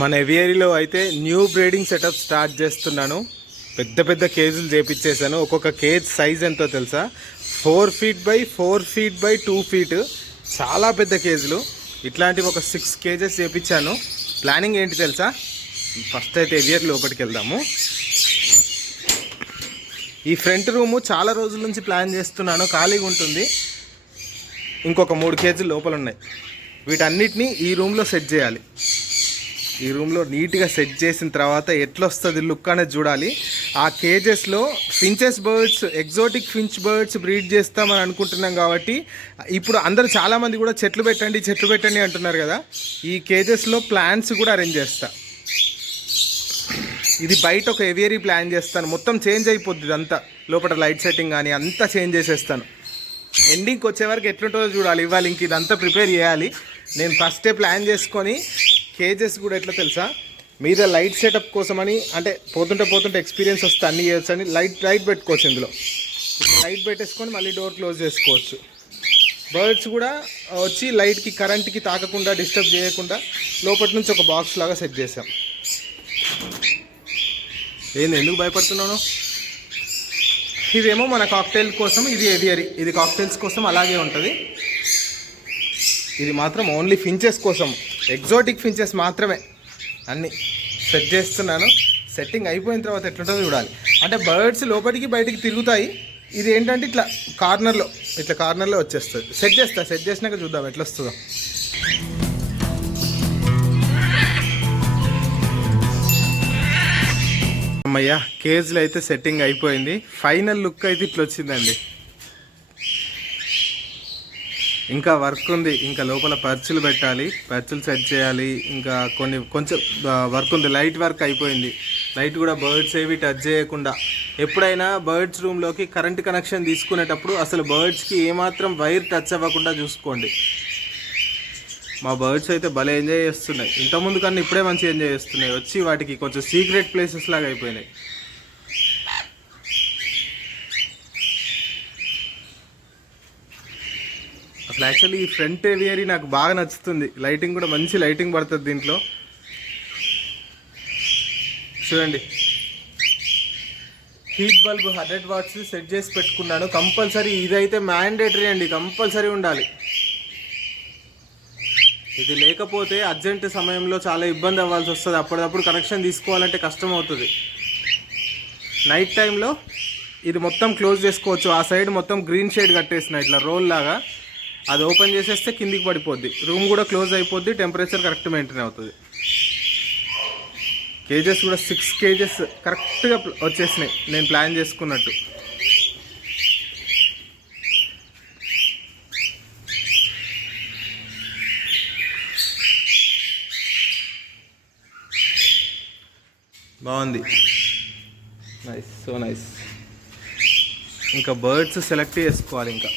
మన ఎవియరీలో అయితే new breeding setup start చేస్తున్నాను. పెద్ద పెద్ద కేజీలు చేపించేశాను ఒక్కొక్క కేజ్ సైజ్ ఎంతో తెలుసా? Four feet by four feet by two feet. చాలా పెద్ద కేజీలు. ఇట్లాంటివి ఒక సిక్స్ కేజెస్ చేపించాను ప్లానింగ్ ఏంటి తెలుసా? ఫస్ట్ అయితే ఎవియర్ లోపలికి వెళ్దాము. ఈ ఫ్రంట్ రూము చాలా రోజుల నుంచి ప్లాన్ చేస్తున్నాను. ఖాళీగా ఉంటుంది. ఇంకొక మూడు కేజీలు లోపల ఉన్నాయి వీటన్నిటిని ఈ రూమ్లో సెట్ చేయాలి. ఈ రూమ్లో నీట్గా సెట్ చేసిన తర్వాత ఎట్లా వస్తుంది లుక్ అనేది చూడాలి. ఆ కేజెస్లో finches birds exotic finch birds breed చేస్తామని అనుకుంటున్నాం కాబట్టి ఇప్పుడు అందరూ చాలామంది కూడా చెట్లు పెట్టండి చెట్లు పెట్టండి అంటున్నారు కదా. ఈ కేజెస్లో ప్లాంట్స్ కూడా అరేంజ్ చేస్తా. ఇది బయట ఒక ఎవేరీ ప్లాన్ చేస్తాను. మొత్తం చేంజ్ అయిపోద్ది ఇదంతా. లోపల లైట్ సెట్టింగ్ కానీ అంతా చేంజ్ చేసేస్తాను. ఎండింగ్కి వచ్చే వరకు ఎట్లుంటుందో చూడాలి. ఇవాళ ఇంక ఇదంతా ప్రిపేర్ చేయాలి. నేను ఫస్టే ప్లాన్ చేసుకొని కేజెస్ కూడా ఎట్లా తెలుసా? మీద లైట్ సెటప్ కోసమని అంటే పోతుంటే పోతుంటే ఎక్స్పీరియన్స్ వస్తే అన్ని చేయొచ్చు అని లైట్ లైట్ పెట్టుకోవచ్చు ఇందులో. లైట్ పెట్టేసుకొని మళ్ళీ డోర్ క్లోజ్ చేసుకోవచ్చు. బర్డ్స్ కూడా వచ్చి లైట్కి కరెంట్కి తాకకుండా డిస్టర్బ్ చేయకుండా లోపటి నుంచి ఒక బాక్స్ లాగా సెట్ చేసాం ఏంది ఎందుకు భయపడుతున్నాను? ఇదేమో మన కాక్టైల్ కోసం ఇది ఎవియరీ ఇది కాక్టైల్స్ కోసం అలాగే ఉంటుంది. ఇది మాత్రం ఓన్లీ ఫించెస్ కోసం. ఎగ్జాటిక్ ఫించెస్ మాత్రమే. అన్ని సెట్ చేస్తున్నాను. సెట్టింగ్ అయిపోయిన తర్వాత ఎట్లుంటుందో చూడాలి. అంటే బర్డ్స్ లోపలికి బయటికి తిరుగుతాయి. ఇది ఏంటంటే ఇట్లా కార్నర్లో ఇట్లా కార్నర్లో వచ్చేస్తుంది. సెట్ చేస్తా సెట్ చేసినాక చూద్దాం ఎట్లా వస్తుందో అమ్మయ్యా కేజ్లో అయితే సెట్టింగ్ అయిపోయింది. ఫైనల్ లుక్ అయితే ఇట్లా వచ్చిందండి ఇంకా వర్క్ ఉంది. ఇంకా లోపల పర్చులు పెట్టాలి. పర్చులు సెట్ చేయాలి. ఇంకా కొన్ని కొంచెం వర్క్ ఉంది. లైట్ వర్క్ అయిపోయింది. లైట్ కూడా బర్డ్స్ ఏవి టచ్ చేయకుండా. ఎప్పుడైనా బర్డ్స్ రూమ్లోకి కరెంట్ కనెక్షన్ తీసుకునేటప్పుడు అసలు బర్డ్స్కి ఏమాత్రం వైర్ టచ్ అవ్వకుండా చూసుకోండి. మా బర్డ్స్ అయితే భలే ఎంజాయ్ చేస్తున్నాయి. ఇంతకుముందు కన్నా ఇప్పుడే మంచిగా ఎంజాయ్ చేస్తున్నాయి. వచ్చి వాటికి కొంచెం సీక్రెట్ ప్లేసెస్ లాగా అయిపోయినాయి. అసలు యాక్చువల్లీ ఈ ఫ్రంట్ ఏవియరీ నాకు బాగా నచ్చుతుంది. లైటింగ్ కూడా మంచి లైటింగ్ పడుతుంది దీంట్లో. చూడండి. Heat bulb hundred watts set చేసి పెట్టుకున్నాను. కంపల్సరీ ఇదైతే మ్యాండేటరీ అండి. కంపల్సరీ ఉండాలి. ఇది లేకపోతే అర్జెంట్ సమయంలో చాలా ఇబ్బంది అవ్వాల్సి వస్తుంది. అప్పటికప్పుడు కనెక్షన్ తీసుకోవాలంటే కష్టం అవుతుంది. నైట్ టైంలో ఇది మొత్తం క్లోజ్ చేసుకోవచ్చు. ఆ సైడ్ మొత్తం గ్రీన్ షేడ్ కట్టేసిన ఇట్లా రోల్ లాగా. అది ఓపెన్ చేసేస్తే కిందికి పడిపోద్ది. రూమ్ కూడా క్లోజ్ అయిపోద్ది టెంపరేచర్ కరెక్ట్ మెయింటైన్ అవుతుంది. కేజెస్ కూడా సిక్స్ కేజెస్ కరెక్ట్గా వచ్చేసినాయి. నేను ప్లాన్ చేసుకున్నట్టు. బాగుంది. నైస్ సో నైస్ ఇంకా బర్డ్స్ సెలెక్ట్ చేసుకోవాలి ఇంకా.